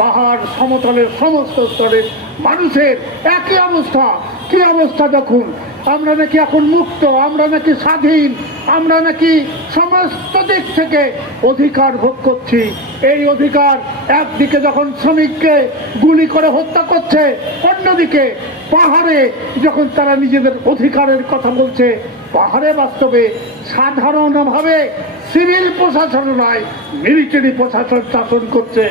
পাহাড় সমতলের সমস্ত স্তরের মানুষের একই অবস্থা। কি অবস্থা দেখুন? আমরা নাকি এখন মুক্ত, আমরা নাকি স্বাধীন, আমরা নাকি সমস্ত দিক থেকে অধিকার ভোগ করছি। এই অধিকার একদিকে যখন শ্রমিককে গুলি করে হত্যা করছে, অন্যদিকে পাহাড়ে যখন তারা নিজেদের অধিকারের কথা বলছে, পাহাড়ে বাস্তবে সাধারণভাবে সিভিল প্রশাসন নয়, মিলিটারি প্রশাসন শাসন করছে।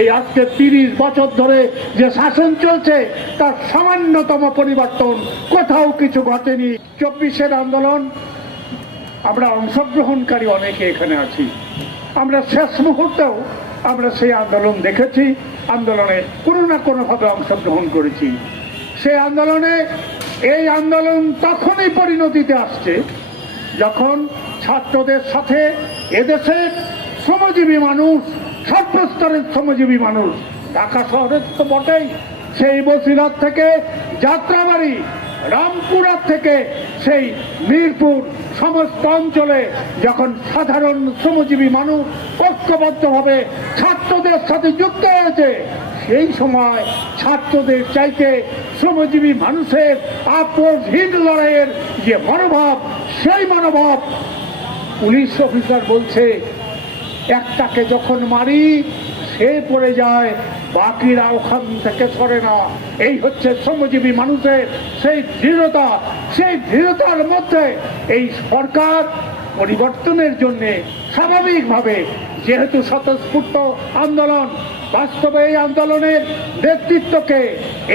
এই আজকে তিরিশ বছর ধরে যে শাসন চলছে, তার সামান্যতম পরিবর্তন কোথাও কিছু ঘটেনি। চব্বিশের আন্দোলন, আমরা অংশগ্রহণকারী অনেকে এখানে আছি। আমরা শেষ মুহূর্তেও আমরা সেই আন্দোলন দেখেছি, আন্দোলনে কোনো না কোনোভাবে অংশগ্রহণ করেছি। সেই আন্দোলনে, এই আন্দোলন তখনই পরিণতিতে আসছে যখন ছাত্রদের সাথে এদেশের শ্রমজীবী মানুষ সর্বস্তরের শ্রমজীবী মানুষ। ঢাকা শহরের তো বটেই। সেই বসিরহাট থেকে যাত্রাবাড়ি রামপুরহাট থেকে সেই মিরপুর সমস্ত অঞ্চলে যখন সাধারণ শ্রমজীবী মানুষ ঐক্যবদ্ধভাবে ছাত্রদের সাথে যুক্ত হয়েছে, সেই সময় ছাত্রদের চাইতে শ্রমজীবী মানুষের আপোষহীন লড়াইয়ের যে মনোভাব, সেই মনোভাব পুলিশ অফিসার বলছে একটাকে যখন মারি, সে পড়ে যায়। বাকিরা ওখান থেকে সরে না। এই হচ্ছে শ্রমজীবী মানুষের সেই দৃঢ়তা, সেই দৃঢ়তার মধ্যে এই সরকার পরিবর্তনের জন্য স্বাভাবিকভাবে যেহেতু স্বতঃস্ফূর্ত আন্দোলন, বাস্তবে এই আন্দোলনের নেতৃত্বকে,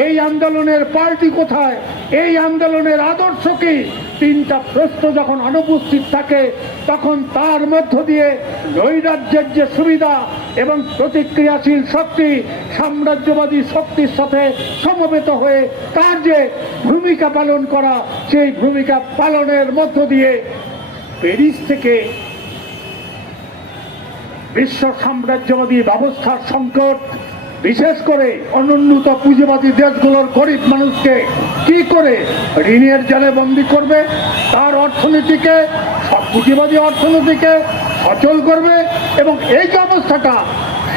এই আন্দোলনের পার্টি কোথায়, এই আন্দোলনের আদর্শ কি, তিনটা প্রশ্ন যখন অনুপস্থিত থাকে, তখন তার মধ্য দিয়ে নৈরাজ্যের যে সুবিধা এবং প্রতিক্রিয়াশীল শক্তি, সাম্রাজ্যবাদী শক্তির সাথে সমবেত হয়ে তার যে ভূমিকা পালন করা, সেই ভূমিকা পালনের মধ্য দিয়ে প্যারিস থেকে বিশ্ব সাম্রাজ্যবাদী ব্যবস্থার সংকট, বিশেষ করে অনুন্নত পুঁজিবাদী দেশগুলোর গরিব মানুষকে কি করে ঋণের জালে বন্দি করবে? তার অর্থনীতিকে পুঁজিবাদী অর্থনীতিকে সচল করবে এবং এই যে অবস্থাটা,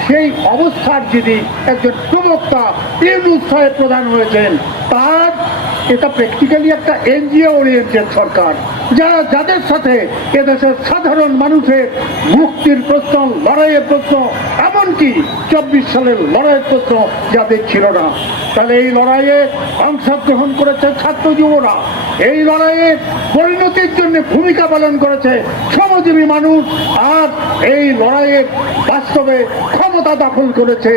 সেই অবস্থার যিনি একজন প্রবক্তা, ইউনুস সাহেব প্রধান হয়েছেন, তার এটা প্র্যাকটিক্যালি একটা এনজিও ওরিয়েন্টেড সরকার, যারা যাদের সাথে এদেশের সাধারণ মানুষের মুক্তির প্রশ্ন, লড়াইয়ের প্রশ্ন, এমনকি চব্বিশ সালের লড়াইয়ের প্রশ্ন যাদের ছিল না। তাহলে এই লড়াইয়ে অংশগ্রহণ করেছে ছাত্র যুবরা। এই লড়াইয়ে পরিণতির জন্য ভূমিকা পালন করেছে শ্রমজীবী মানুষ, আর এই লড়াইয়ের বাস্তবে ক্ষমতা দখল করেছে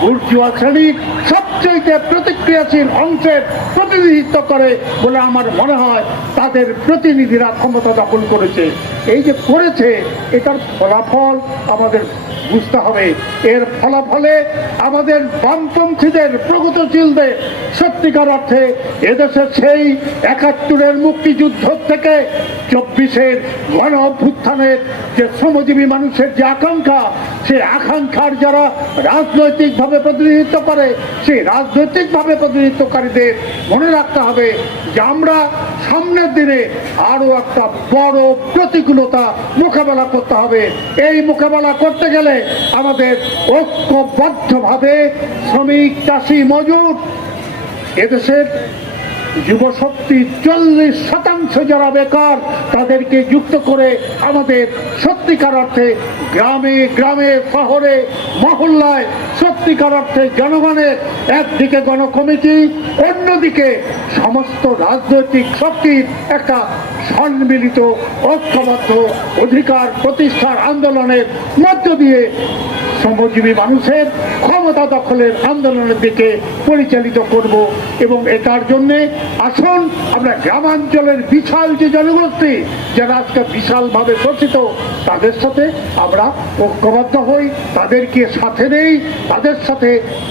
বুর্জুয়া শ্রেণির সবচেয়ে প্রতিক্রিয়াশীল অংশের প্রতিনিধিত্ব করে বলে আমার মনে হয়। তাদের প্রতিনিধিরা ক্ষমতা দখল করেছে। এই যে করেছে, এটার ফলাফল আমাদের বুঝতে হবে। এর ফলাফলে আমাদের বামপন্থীদের, প্রগতিশীলদের সত্যিকার অর্থে এদেশের সেই একাত্তরের মুক্তিযুদ্ধ থেকে চব্বিশের গণ অভ্যুত্থানের যে শ্রমজীবী মানুষের যে আকাঙ্ক্ষা, সেই আকাঙ্ক্ষার যারা রাজনৈতিকভাবে প্রতিনিধিত্ব করে, সেই রাজনৈতিকভাবে প্রতিনিধিত্বকারীদের মনে রাখতে হবে যে আমরা সামনের দিনে আরও একটা বড় প্রতিকূলতা মোকাবেলা করতে হবে। এই মোকাবেলা করতে গেলে আমাদের ঐক্যবদ্ধভাবে শ্রমিক, চাষি, মজুর এদেশের যুবশক্তি চল্লিশ শতাংশ যারা বেকার, তাদেরকে যুক্ত করে আমাদের সত্যিকার অর্থে গ্রামে গ্রামে, শহরে, মহল্লায় সত্যিকার অর্থে জনগণের একদিকে গণকমিটি, অন্যদিকে সমস্ত রাজনৈতিক শক্তির একটা সম্মিলিত ঐক্যবদ্ধ অধিকার প্রতিষ্ঠার আন্দোলনের মধ্য দিয়ে শ্রমজীবী মানুষের ক্ষমতা দখলের আন্দোলনের দিকে পরিচালিত করব এবং এটার জন্যে আসুন আমরা গ্রামাঞ্চলের বিশাল যে জনগোষ্ঠী, যারা আজকে বিশালভাবে গঠিত তাদের সাথে আমরা ঐক্যবদ্ধ হই, তাদেরকে সাথে নেই, তাদের সাথে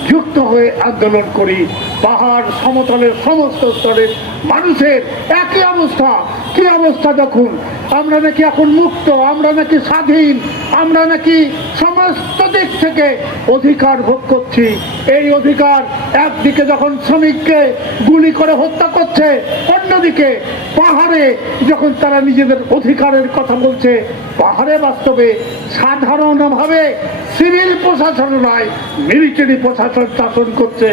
যুক্ত হয়ে আন্দোলন করি। পাহাড় সমতলের সমস্ত স্তরের মানুষের একই অবস্থা? কি অবস্থা দেখুন আমরা নাকি এখন মুক্ত, আমরা নাকি স্বাধীন, আমরা নাকি সমস্ত দিক থেকে অধিকার ভোগ করছি। এই অধিকার একদিকে যখন শ্রমিককে গুলি করে হত্যা করছে, অন্যদিকে পাহাড়ে যখন তারা নিজেদের অধিকারের কথা বলছে, পাহাড়ে বাস্তবে সাধারণভাবে সিভিল প্রশাসন নয় মিলিটারি প্রশাসন শাসন করছে।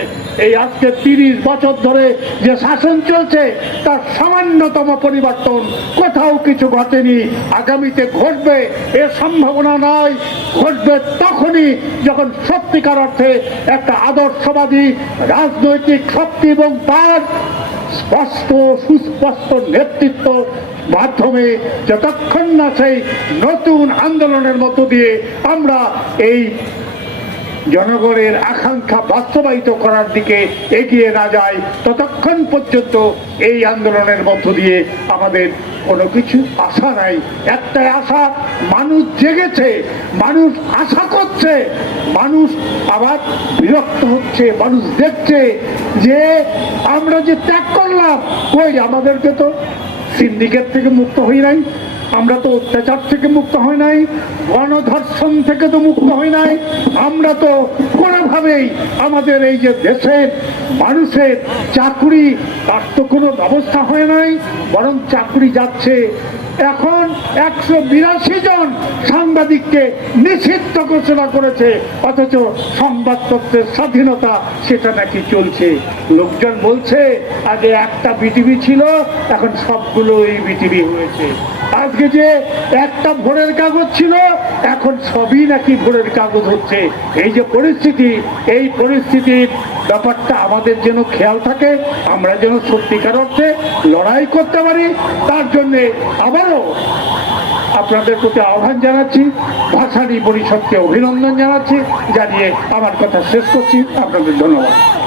এই আজকে তিরিশ বছর ধরে যে শাসন চলছে, তার সামান্যতম পরিবর্তন। কোথাও কিছু ঘটেনি, আগামীতে ঘটবে, এর সম্ভাবনা নয়। ঘটবে তখনই যখন সত্যিকার অর্থে একটা আদর্শবাদী, রাজনৈতিক শক্তি এবং তার স্পষ্ট সুস্পষ্ট নেতৃত্ব মাধ্যমে যতক্ষণ না সেই নতুন আন্দোলনের মধ্য দিয়ে আমরা এই জনগণের আকাঙ্ক্ষা বাস্তবায়িত করার দিকে এগিয়ে না যায়, ততক্ষণ পর্যন্ত এই আন্দোলনের মধ্য দিয়ে আমাদের কোনো কিছু আশা নাই। একটাই আশা, মানুষ জেগেছে, মানুষ আশা করছে, মানুষ আবার বিরক্ত হচ্ছে, মানুষ দেখছে যে আমরা যে ত্যাগ করলাম ওই আমাদেরকে তো সিন্ডিকেট থেকে মুক্ত হই নাই। আমরা তো অত্যাচার থেকে মুক্ত হয় নাই, গণধর্ষণ থেকে তো মুক্ত হয় নাই, আমরা তো কোনোভাবেই আমাদের এই যে দেশের মানুষের চাকরি, তার তো কোনো ব্যবস্থা হয় নাই, বরং চাকরি যাচ্ছে এখন একশো বিরাশি জন সাংবাদিককে নিষিদ্ধ ঘোষণা করেছে, অথচ সংবাদপত্রের স্বাধীনতা সেটা নাকি চলছে। লোকজন বলছে, আগে একটা বিটিভি ছিল, এখন সবগুলো এই বিটিভি হয়েছে। আজকে যে একটা ভোরের কাগজ ছিল, এখন সবই নাকি ভোরের কাগজ হচ্ছে। এই যে পরিস্থিতি, এই পরিস্থিতির ব্যাপারটা আমাদের যেন খেয়াল থাকে, আমরা যেন সত্যিকার অর্থে লড়াই করতে পারি, তার জন্যে আবারও আপনাদের প্রতি আহ্বান জানাচ্ছি ভাষারী পরিষদকে অভিনন্দন জানাচ্ছি, জানিয়ে আমার কথা শেষ করছি, আপনাদের ধন্যবাদ।